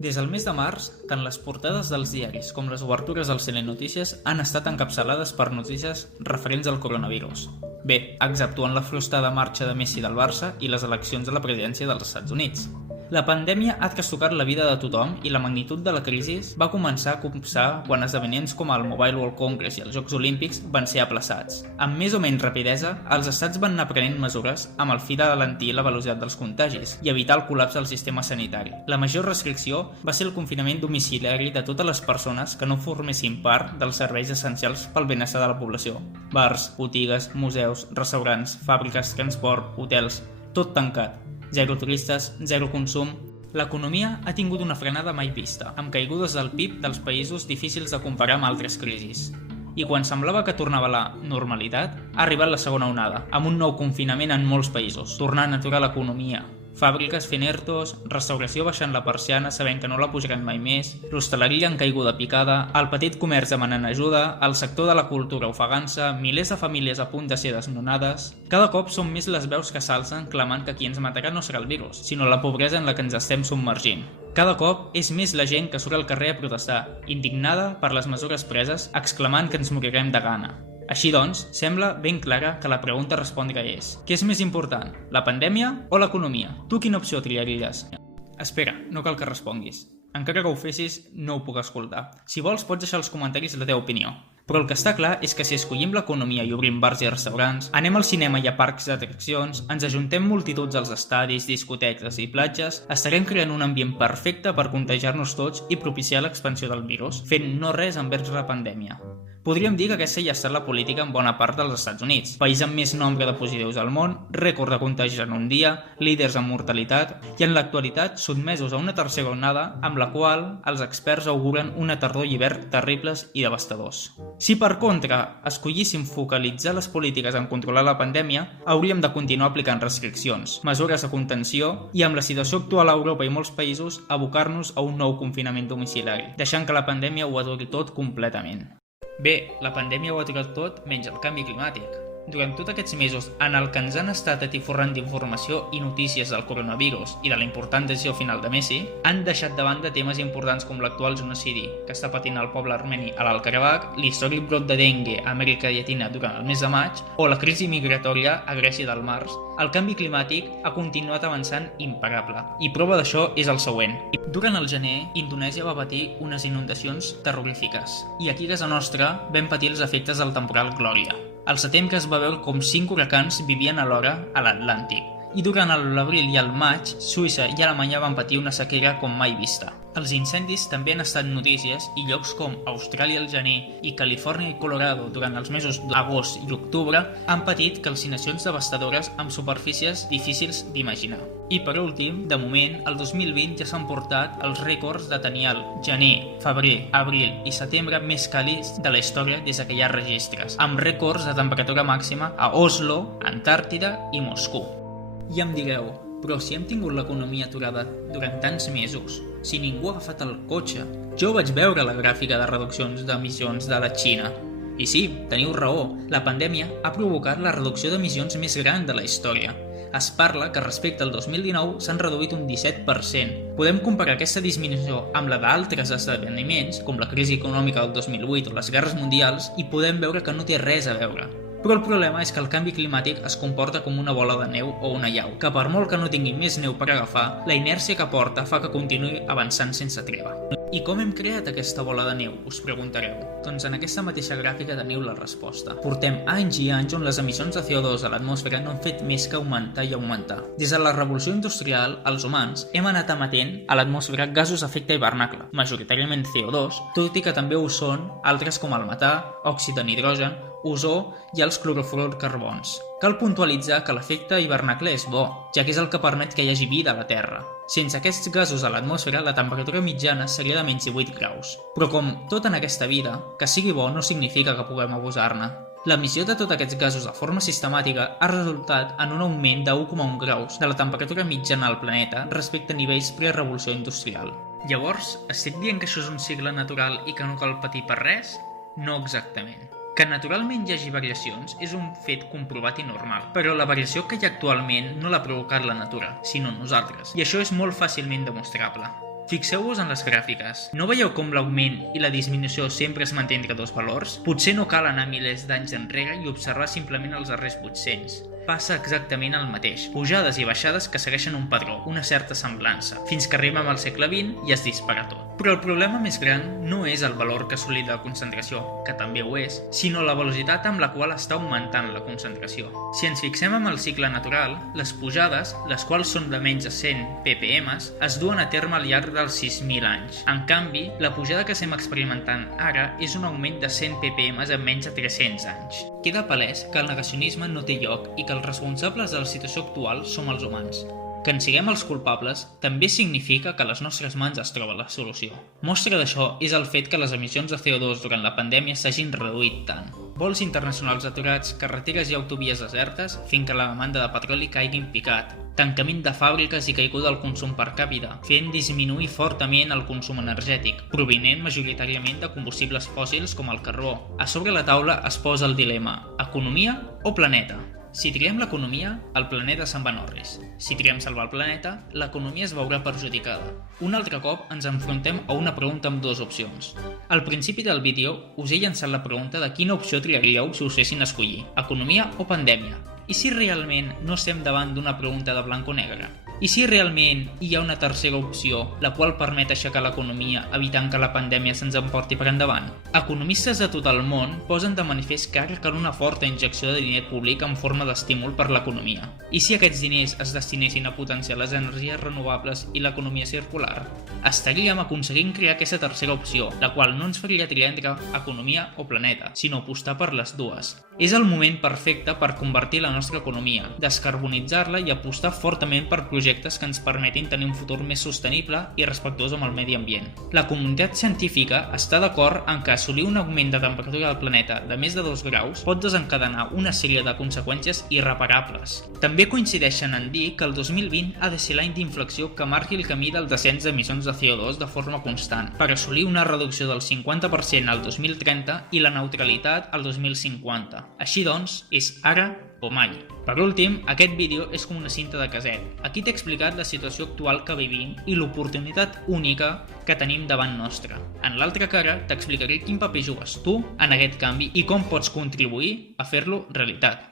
Des del mes de març, tant les portades dels diaris com les obertures del Telenotícies han estat encapçalades per notícies referents al coronavirus. Bé, exceptuant la frustrada marxa de Messi del Barça i les eleccions a la presidència dels Estats Units. La pandèmia ha trastocat la vida de tothom i la magnitud de la crisi va començar a copsar quan esdeveniments com el Mobile World Congress i els Jocs Olímpics van ser aplaçats. Amb més o menys rapidesa, els estats van anar prenent mesures amb el fi de alentir la velocitat dels contagis i evitar el col·lapse del sistema sanitari. La major restricció va ser el confinament domiciliari de totes les persones que no formessin part dels serveis essencials pel benestar de la població. Bars, botigues, museus, restaurants, fàbriques, transport, hotels, tot tancat. Zero turistes, zero consum. L'economia ha tingut una frenada mai vista, amb caigudes del PIB dels països difícils de comparar amb altres crisis. I quan semblava que tornava a la normalitat, ha arribat la segona onada, amb un nou confinament en molts països, tornant a aturar l'economia. Fàbriques fent ERTOs, restauració baixant la persiana sabent que no la pujaran mai més, l'hostaleria en caiguda picada, el petit comerç demanant ajuda, el sector de la cultura ofegant-se, milers de famílies a punt de ser desnonades. Cada cop són més les veus que s'alcen clamant que qui ens matarà no serà el virus, sinó la pobresa en la que ens estem submergint. Cada cop és més la gent que surt al carrer a protestar, indignada per les mesures preses, exclamant que ens morirem de gana. Així doncs, sembla ben clara que la pregunta a respondre és: què és més important, la pandèmia o l'economia? Tu quina opció triaries? Espera, no cal que responguis. Encara que ho fessis, no ho puc escoltar. Si vols, pots deixar als comentaris la teva opinió. Però el que està clar és que si escollim l'economia i obrim bars i restaurants, anem al cinema i a parcs d'atraccions, ens ajuntem multituds als estadis, discoteques i platges, estarem creant un ambient perfecte per contagiar-nos tots i propiciar l'expansió del virus, fent no res envers la pandèmia. Podríem dir que aquesta ja ha estat la política en bona part dels Estats Units, país amb més nombre de positius al món, rècord de contagis en un dia, líders en mortalitat i en l'actualitat sotmesos a una tercera onada amb la qual els experts auguren una tardor i hivern terribles i devastadors. Si per contra escollíssim focalitzar les polítiques en controlar la pandèmia, hauríem de continuar aplicant restriccions, mesures de contenció i amb la situació actual a Europa i molts països abocar-nos a un nou confinament domiciliari, deixant que la pandèmia ho aturi tot completament. Bé, la pandèmia ho ha aturat tot menys el canvi climàtic. Durant tots aquests mesos en el que ens han estat atiforrant d'informació i notícies del coronavirus i de la important decisió final de Messi, han deixat de banda temes importants com l'actual genocidi que està patint el poble armeni a l'Alt-Karabakh, l'històric brot de dengue a Amèrica Llatina durant el mes de maig o la crisi migratòria a Grècia del març. El canvi climàtic ha continuat avançant imparable i prova d'això és el següent. Durant el gener, Indonèsia va patir unes inundacions terrorífiques i aquí a casa nostra vam patir els efectes del temporal Glòria. Al setembre es va veure com 5 huracans vivien alhora a l'Atlàntic i durant l'abril i el maig, Suïssa i Alemanya van patir una sequera com mai vista. Els incendis també han estat notícies i llocs com Austràlia al gener i Califòrnia i Colorado durant els mesos d'agost i octubre han patit calcinacions devastadores amb superfícies difícils d'imaginar. I per últim, de moment, el 2020 ja s'han portat els rècords de tenir el gener, febrer, abril i setembre més càlids de la història des que hi ha registres, amb rècords de temperatura màxima a Oslo, Antàrtida i Moscou. I em direu, però si hem tingut l'economia aturada durant tants mesos, si ningú ha agafat el cotxe, jo vaig veure la gràfica de reduccions d'emissions de la Xina. I sí, teniu raó, la pandèmia ha provocat la reducció d'emissions més gran de la història. Es parla que respecte al 2019 s'han reduït un 17%. Podem comparar aquesta disminució amb la d'altres esdeveniments, com la crisi econòmica del 2008 o les guerres mundials, i podem veure que no té res a veure. Però el problema és que el canvi climàtic es comporta com una bola de neu o una llau, que per molt que no tingui més neu per agafar, la inèrcia que porta fa que continuï avançant sense treva. I com hem creat aquesta bola de neu, us preguntareu? Doncs en aquesta mateixa gràfica teniu la resposta. Portem anys i anys on les emissions de CO2 a l'atmosfera no han fet més que augmentar i augmentar. Des de la revolució industrial, els humans hem anat emetent a l'atmosfera gasos d'efecte hivernacle, majoritàriament CO2, tot i que també ho són altres com el metà, òxid de nitrogen, ozó i els clorofluorcarbons. Cal puntualitzar que l'efecte hivernacle és bo, ja que és el que permet que hi hagi vida a la Terra. Sense aquests gasos a l'atmosfera, la temperatura mitjana seria de menys 18 graus. Però com tot en aquesta vida, que sigui bo no significa que puguem abusar-ne. L'emissió de tots aquests gasos de forma sistemàtica ha resultat en un augment de 1,1 graus de la temperatura mitjana al planeta respecte a nivells pre-revolució industrial. Llavors, estic dient que això és un cicle natural i que no cal patir per res? No exactament. Que naturalment hi hagi variacions és un fet comprovat i normal, però la variació que hi ha actualment no l'ha provocat la natura, sinó nosaltres, i això és molt fàcilment demostrable. Fixeu-vos en les gràfiques. No veieu com l'augment i la disminució sempre es manté entre dos valors? Potser no cal anar milers d'anys enrere i observar simplement els darrers 800. Passa exactament el mateix. Pujades i baixades que segueixen un padró, una certa semblança, fins que arribem al segle XX i es dispara tot. Però el problema més gran no és el valor que ha assolit la concentració, que també ho és, sinó la velocitat amb la qual està augmentant la concentració. Si ens fixem en el cicle natural, les pujades, les quals són de menys de 100 ppm, es duen a terme al llarg dels 6.000 anys. En canvi, la pujada que estem experimentant ara és un augment de 100 ppm en menys de 300 anys. Queda palès que el negacionisme no té lloc i que els responsables de la situació actual som els humans. Que en siguem els culpables també significa que a les nostres mans es troba la solució. Mostra d'això és el fet que les emissions de CO2 durant la pandèmia s'hagin reduït tant. Vols internacionals aturats, carreteres i autovies desertes fent que la demanda de petroli caigui en picat, tancament de fàbriques i caiguda del consum per càpita, fent disminuir fortament el consum energètic, provinent majoritàriament de combustibles fòssils com el carbó. A sobre la taula es posa el dilema: economia o planeta? Si triem l'economia, el planeta se'n va en orris. Si triem salvar el planeta, l'economia es veurà perjudicada. Un altre cop ens enfrontem a una pregunta amb dues opcions. Al principi del vídeo us he llançat la pregunta de quina opció triaríeu si us fessin escollir, economia o pandèmia. I si realment no estem davant d'una pregunta de blanc o negre? I si realment hi ha una tercera opció, la qual permet aixecar l'economia evitant que la pandèmia se'ns emporti per endavant? Economistes de tot el món posen de manifest que ara cal una forta injecció de diner públic en forma d'estímul per l'economia. I si aquests diners es destinessin a potenciar les energies renovables i l'economia circular? Estaríem aconseguint crear aquesta tercera opció, la qual no ens faria triar entre economia o planeta, sinó apostar per les dues. És el moment perfecte per convertir la nostra economia, descarbonitzar-la i apostar fortament per projectes que ens permetin tenir un futur més sostenible i respectuós amb el medi ambient. La comunitat científica està d'acord en que assolir un augment de temperatura del planeta de més de 2 graus pot desencadenar una sèrie de conseqüències irreparables. També coincideixen en dir que el 2020 ha de ser l'any d'inflexió que marqui el camí del descens d'emissions de CO2 de forma constant, per assolir una reducció del 50% al 2030 i la neutralitat al 2050. Així doncs, és ara o mai. Per últim, aquest vídeo és com una cinta de caset. Aquí t'he explicat la situació actual que vivim i l'oportunitat única que tenim davant nostra. En l'altra cara t'explicaré quin paper jugues tu en aquest canvi i com pots contribuir a fer-lo realitat.